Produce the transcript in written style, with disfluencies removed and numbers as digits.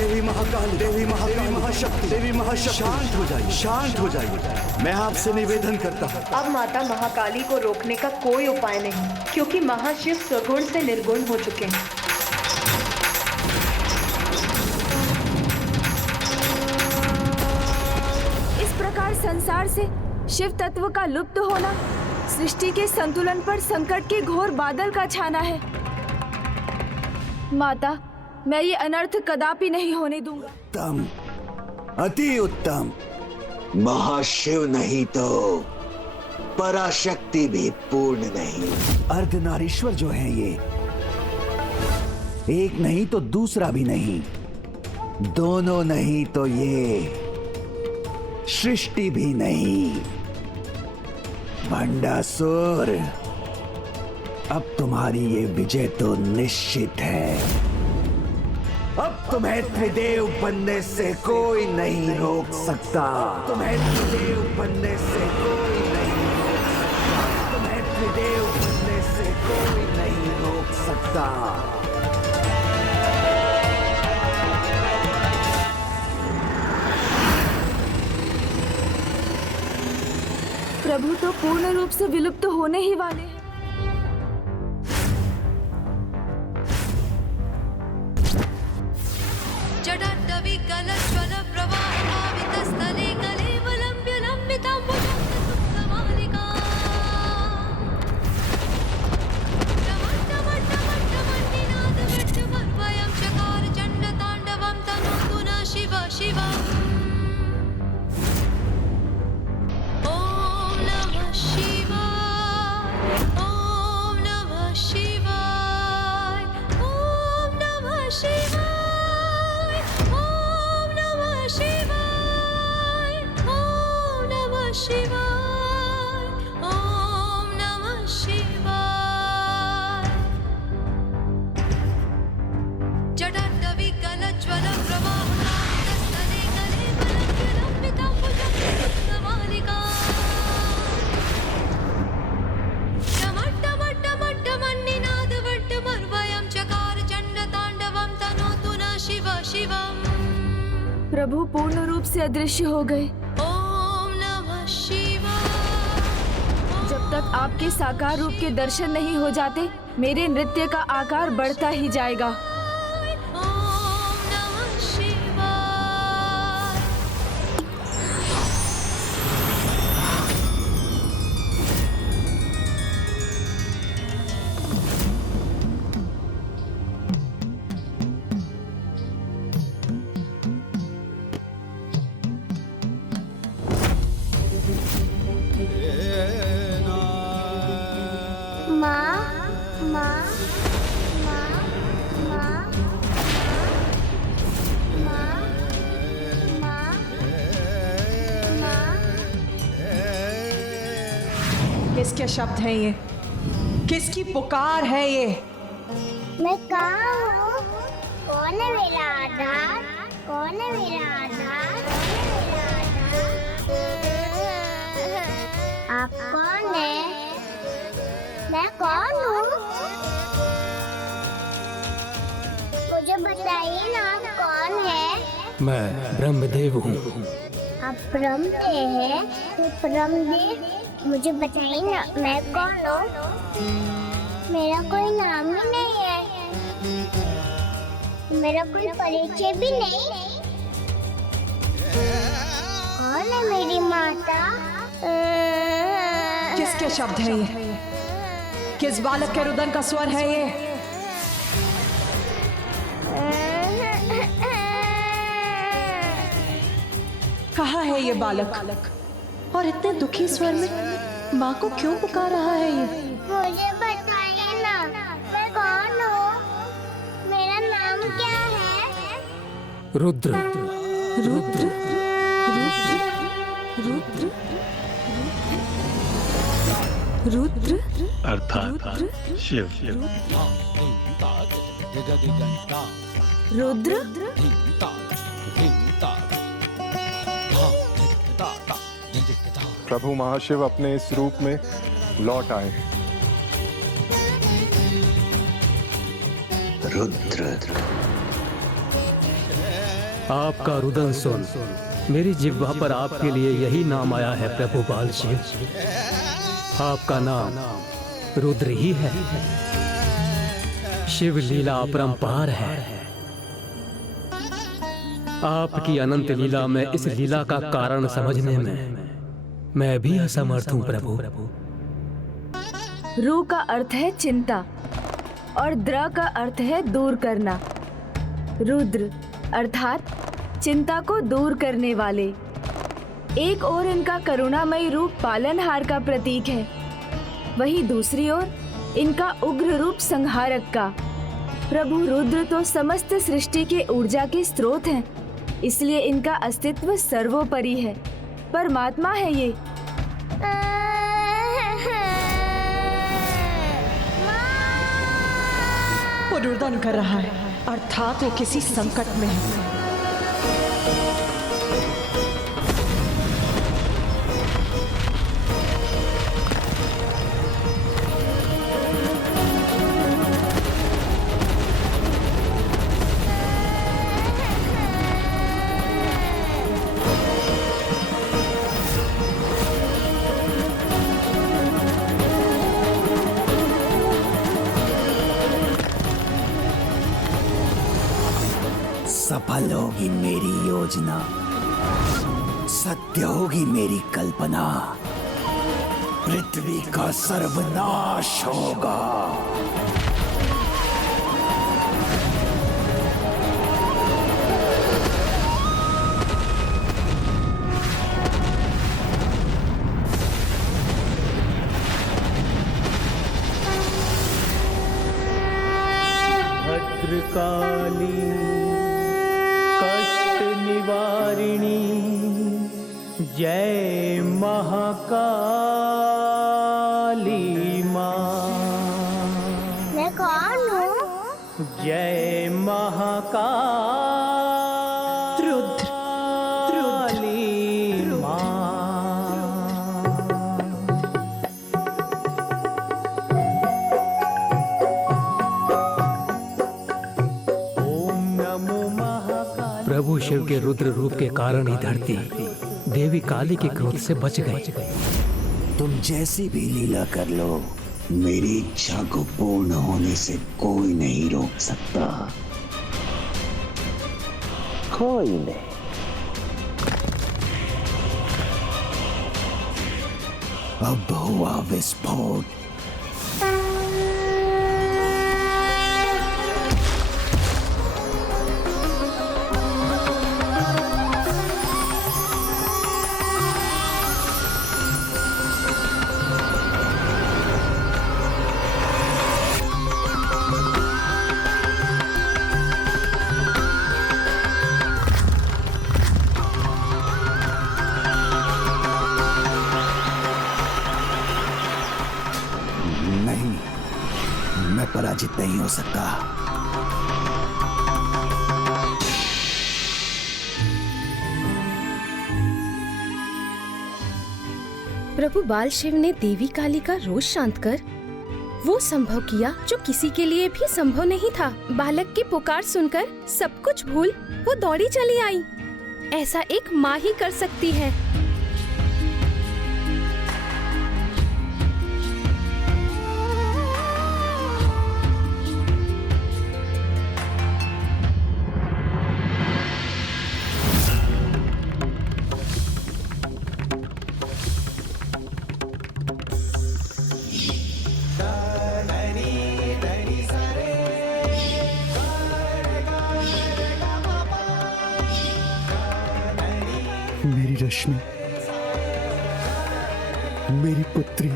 देवी महाकाल, देवी महाशक्ति, देवी महाशक्ति, शांत हो जाइए, शांत हो जाइए। मैं आपसे निवेदन करता हूँ। अब माता महाकाली को रोकने का कोई उपाय नहीं, क्योंकि महाशिव सगुण से निर्गुण हो चुके हैं। इस प्रकार संसार से शिव तत्व का लुप्त होना सृष्टि के संतुलन पर संकट के घोर बादल का छाना है। माता, मैं ये अनर्थ कदापि नहीं होने दूंगा। उत्तम, अति उत्तम। महाशिव नहीं तो पराशक्ति भी पूर्ण नहीं। अर्धनारीश्वर जो है ये, एक नहीं तो दूसरा भी नहीं, दोनों नहीं तो ये सृष्टि भी नहीं। भंडासुर, अब तुम्हारी ये विजय तो निश्चित है। अब तुम्हें त्रिदेव बनने से कोई नहीं रोक सकता। तुम्हें त्रिदेव बनने से कोई नहीं रोक सकता। तुम्हें त्रिदेव बनने से कोई नहीं रोक सकता। प्रभु तो पूर्ण रूप से विलुप्त होने ही वाले हैं। प्रभु पूर्ण रूप से अदृश्य हो गए। ओम नमः शिवाय। जब तक आपके साकार रूप के दर्शन नहीं हो जाते, मेरे नृत्य का आकार बढ़ता ही जाएगा। ओम नमः शिवाय। किसके शब्द हैं ये? किसकी पुकार है ये? मैं कहाँ हूँ? कौन है मेरा आधार? कौन है मेरा आधार? आप कौन है? मैं कौन हूँ? मुझे बताइए ना, आप कौन है? मैं ब्रह्मदेव हूँ। आप ब्रह्मदेव हैं? तो ब्रह्मदेव, मुझे बताइए ना, मैं कौन हूँ? मेरा कोई नाम ही नहीं है, मेरा कोई परिचय भी नहीं। कौन है मेरी माता? किसके शब्द हैं ये? किस बालक के रुदन का स्वर है ये? कहाँ है ये बालक? और इतने दुखी स्वर में माँ को क्यों पुकार रहा है ये? मुझे बताइए ना, मैं कौन हूँ? मेरा नाम क्या है? रुद्र। रुद्र, रुद्र, रुद्र, रुद्र अर्थात शिव। रुद्र, प्रभु महाशिव अपने इस रूप में लौट आए। रुद्र आपका रुदन सुन, मेरी जिह्वा पर आपके लिए यही नाम आया है प्रभु बाल शिव। आपका नाम रुद्र ही है। शिव लीला अपरंपार है। आपकी अनंत लीला में इस लीला का कारण समझने में मैं भी असमर्थ हूं प्रभु। रू का अर्थ है चिंता और द्र का अर्थ है दूर करना। रुद्र अर्थात चिंता को दूर करने वाले। एक ओर इनका करुणामयी रूप पालनहार का प्रतीक है, वहीं दूसरी ओर इनका उग्र रूप संहारक का। प्रभु रुद्र तो समस्त सृष्टि के ऊर्जा के स्रोत हैं, इसलिए इनका अस्तित्व सर्वोपरि है। परमात्मा है ये। वो रुदन कर रहा है, अर्थात वो किसी संकट में है। सफल होगी मेरी योजना, सत्य होगी मेरी कल्पना, पृथ्वी का सर्वनाश होगा। भद्रकाली कष्ट निवारिणी जय महाकाली माँ। मैं कौन हूँ? जय महाकाली माँ। प्रभु शिव के रुद्र रूप के कारण ही धरती देवी काली के क्रोध से बच गई। तुम जैसी भी लीला कर लो, मेरी इच्छा को पूर्ण होने से कोई नहीं रोक सकता, कोई नहीं। अब हुआ विस्फोट। नहीं, मैं पराजित नहीं हो सकता। प्रभु बाल शिव ने देवी काली का रोष शांत कर वो संभव किया जो किसी के लिए भी संभव नहीं था। बालक की पुकार सुनकर सब कुछ भूल वो दौड़ी चली आई। ऐसा एक माँ ही कर सकती है। मेरी रश्मि, मेरी पुत्री।